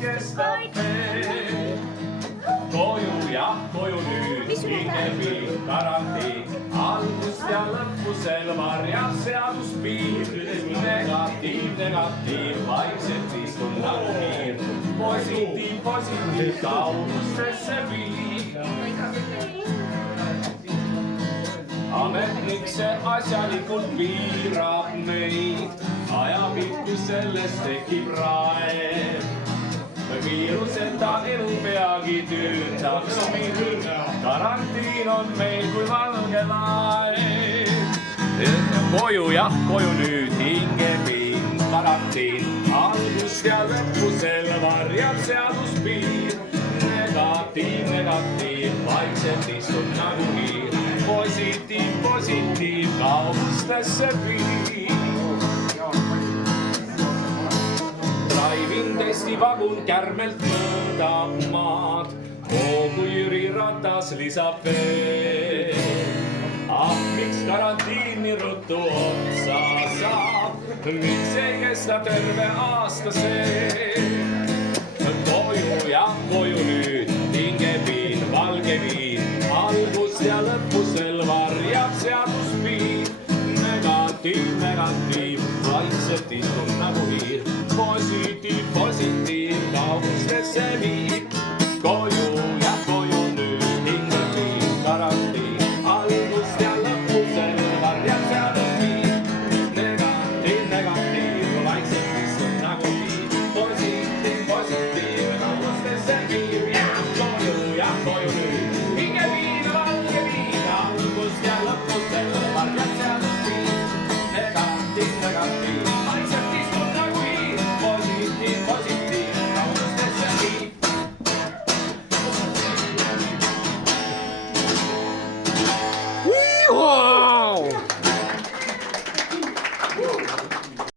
kestab veel. Koju ja koju nüüd, hingepiir, garantii. Algust ja lõppu sel varjab seaduspiir. Negatiiv, negatiiv, vaikselt istun nagu hiir. Positiiv, positiiv, kaugustesse viib. Ametnik see asjalikult piirab meid, ajapikku sellest tekib raev. Viiruseta elu peagi tüütaks mind, karantiin on meil kui valge laev. Koju jah, koju nüüd, hingepiin, karantiin, algust ja lõppu sel varjab seaduspiir. Negatiiv, negatiiv, vaikselt istun nagu hiir. Positiiv, positiiv, kaugustesse viib. Driving testi vagun kärmelt mõõdab maad, kui Jüri Ratas lisab veel. Miks karantiin nii ruttu otsa saab, miks ei kesta terve aasta see? Koju ja koju nüüd, hingepiin, valge viin, algust ja lõppu sel varjab seaduspiir. Negatiiv, negatiiv, vaikselt istun nagu hiir. Positiiv, positiiv, kaugustesse viib.